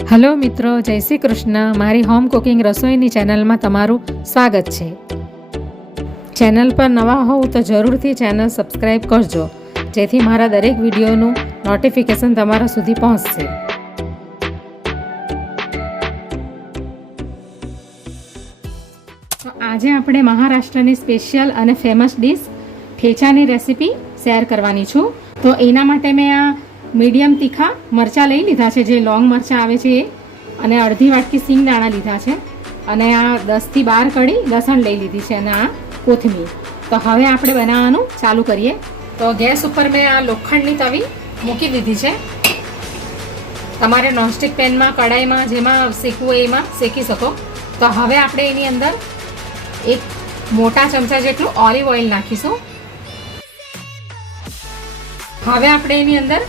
Hello મિત્રો, જય શ્રી કૃષ્ણ. મારી હોમ કુકિંગ રસોઈની ચેનલમાં તમારું સ્વાગત છે. ચેનલ પર નવા હોવ તો જરૂરથી ચેનલ સબસ્ક્રાઈબ કરજો, જેથી મારા દરેક વિડીયોનું નોટિફિકેશન તમારા સુધી પહોંચશે. તો આજે આપણે મહારાષ્ટ્રની સ્પેશિયલ અને ફેમસ ડીશ ઠેચાની રેસીપી શેર કરવાની છું. તો એના માટે મેં આ મીડિયમ તીખા મરચાં લઈ લીધા છે, જે લોંગ મરચાં આવે છે એ, અને અડધી વાટકી સિંગદાણા લીધા છે, અને આ 10થી 12 કળી લસણ લઈ લીધી છે, અને આ કોથમીર. તો હવે આપણે બનાવવાનું ચાલુ કરીએ. તો ગેસ ઉપર મેં આ લોખંડની તવી મૂકી દીધી છે. તમારે નોનસ્ટિક પેનમાં, કડાઈમાં, જેમાં શેકવું હોય એમાં શેકી શકો. તો હવે આપણે એની અંદર એક મોટા ચમચા જેટલું ઓલિવ ઓઇલ નાખીશું. હવે આપણે એની અંદર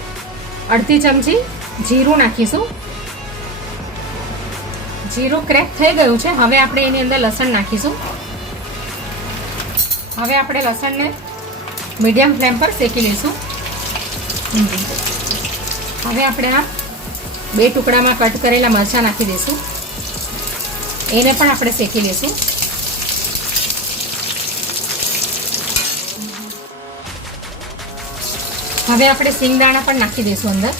અડધી ચમચી જીરું નાખીશું. જીરું ક્રેક થઈ ગયું છે. હવે આપણે એની અંદર લસણ નાખીશું. હવે આપણે લસણને મીડિયમ ફ્લેમ પર શેકી લઈશું. હવે આપણે આ 2 ટુકડામાં કટ કરેલા મરચાં નાખી દઈશું. એને પણ આપણે શેકી લઈશું. હવે આપણે સિંગદાણા પણ નાખી દઈશું અંદર.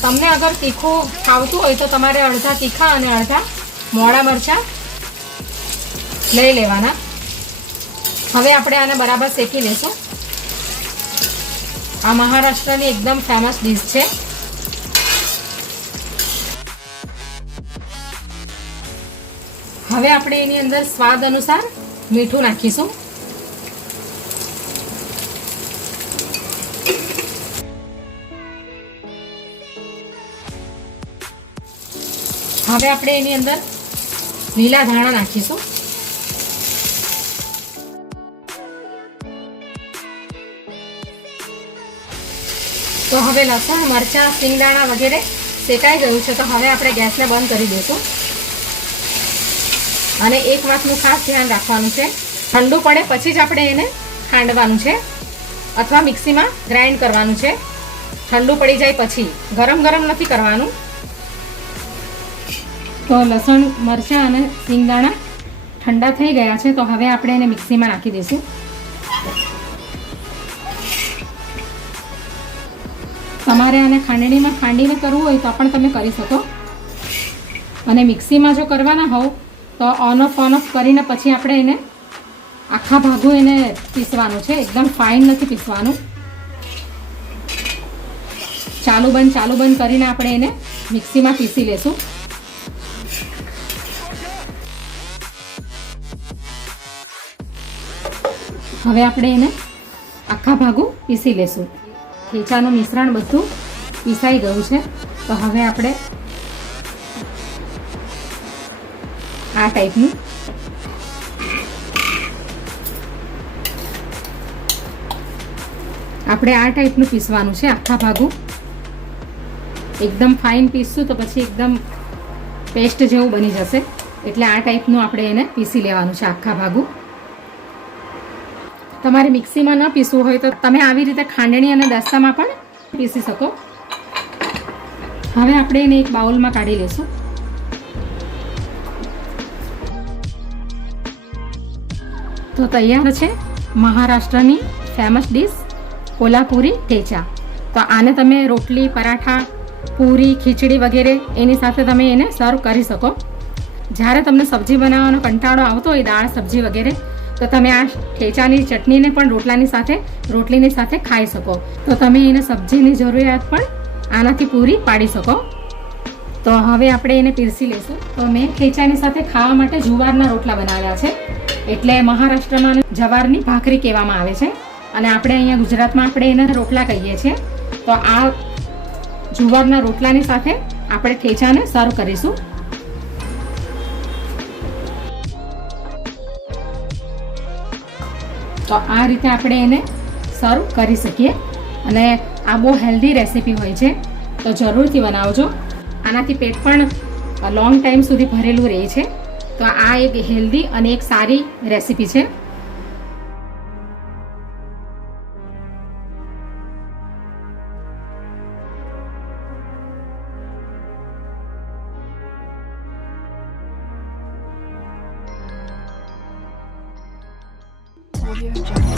તમને અગર તીખું ખાવતું હોય તો તમારે અડધા તીખા અને અડધા મોડા મરચાં લઈ લેવાના. હવે આપણે આને બરાબર શેકી લઈશું. આ મહારાષ્ટ્રની એકદમ ફેમસ ડીશ છે. હવે આપણે એની અંદર સ્વાદ અનુસાર મીઠું નાખીશું. હવે આપણે એની અંદર લીલા ધાણા નાખીશું. તો હવે લસણ, મરચાં, સિંગદાણા વગેરે શેકાઈ ગયું છે. તો હવે આપણે ગેસને બંધ કરી દઈશું. અને એક વાતનું ખાસ ધ્યાન રાખવાનું છે, ઠંડુ પડે પછી જ આપણે એને ખાંડવાનું છે અથવા મિક્સીમાં ગ્રાઇન્ડ કરવાનું છે. ઠંડુ પડી જાય પછી, ગરમ ગરમ નથી કરવાનું. તો લસણ, મરચાં અને સિંગદાણા ઠંડા થઈ ગયા છે. તો હવે આપણે એને મિક્સીમાં નાખી દઈશું. તમારે આને ખાંડણીમાં ખાંડીને કરવું હોય તો પણ તમે કરી શકો, અને મિક્સીમાં જો કરવાના હોવ તો ઓન ઓફ કરીને પછી આપણે એને આખા ભાગું એને પીસવાનું છે. એકદમ ફાઇન નથી પીસવાનું. ચાલુ બંધ કરીને આપણે એને મિક્સીમાં પીસી લેશું. હવે આપણે એને આખા ભાગું પીસી લેશું. ઠેચાનું મિશ્રણ બધું પીસાઈ ગયું છે. તો હવે આપણે આ ટાઈપનું પીસવાનું છે આખા ભાગું. એકદમ ફાઇન પીસશું તો પછી એકદમ પેસ્ટ જેવું બની જશે. એટલે આ ટાઈપનું આપણે એને પીસી લેવાનું છે આખા ભાગું. તમારે મિક્સીમાં ન પીસવું હોય તો તમે આવી રીતે ખાંડણી અને દસ્તામાં પણ પીસી શકો. હવે આપણે એને એક બાઉલમાં કાઢી લઈશું. તો તૈયાર છે મહારાષ્ટ્રની ફેમસ ડીશ કોલ્હાપુરી ઠેચા. તો આને તમે રોટલી, પરાઠા, પૂરી, ખીચડી વગેરે એની સાથે તમે એને સર્વ કરી શકો. જ્યારે તમને સબ્જી બનાવવાનો કંટાળો આવતો હોય, દાળ, સબ્જી વગેરે, તો તમે આ ઠેચાની ચટણીને પણ રોટલીની સાથે ખાઈ શકો. તો તમે એને સબ્જીની જરૂરિયાત પણ આનાથી પૂરી પાડી શકો. તો હવે આપણે એને પીરસી લઈશું. તો મેં ઠેચાની સાથે ખાવા માટે જુવારના રોટલા બનાવ્યા છે. એટલે મહારાષ્ટ્રમાં જવારની ભાખરી કહેવામાં આવે છે, અને આપણે અહીંયા ગુજરાતમાં આપણે એને રોટલા કહીએ છીએ. તો આ જુવારના રોટલાની સાથે આપણે ઠેચાને સર્વ કરીશું. તો આ રીતે આપણે એને સર્વ કરી શકીએ. અને આ બહુ હેલ્ધી રેસીપી હોય છે, તો જરૂરથી બનાવજો. આનાથી પેટ પણ લોંગ ટાઈમ સુધી ભરેલું રહે છે. તો આ એક હેલ્ધી અને એક સારી રેસીપી છે. Audio Jungle.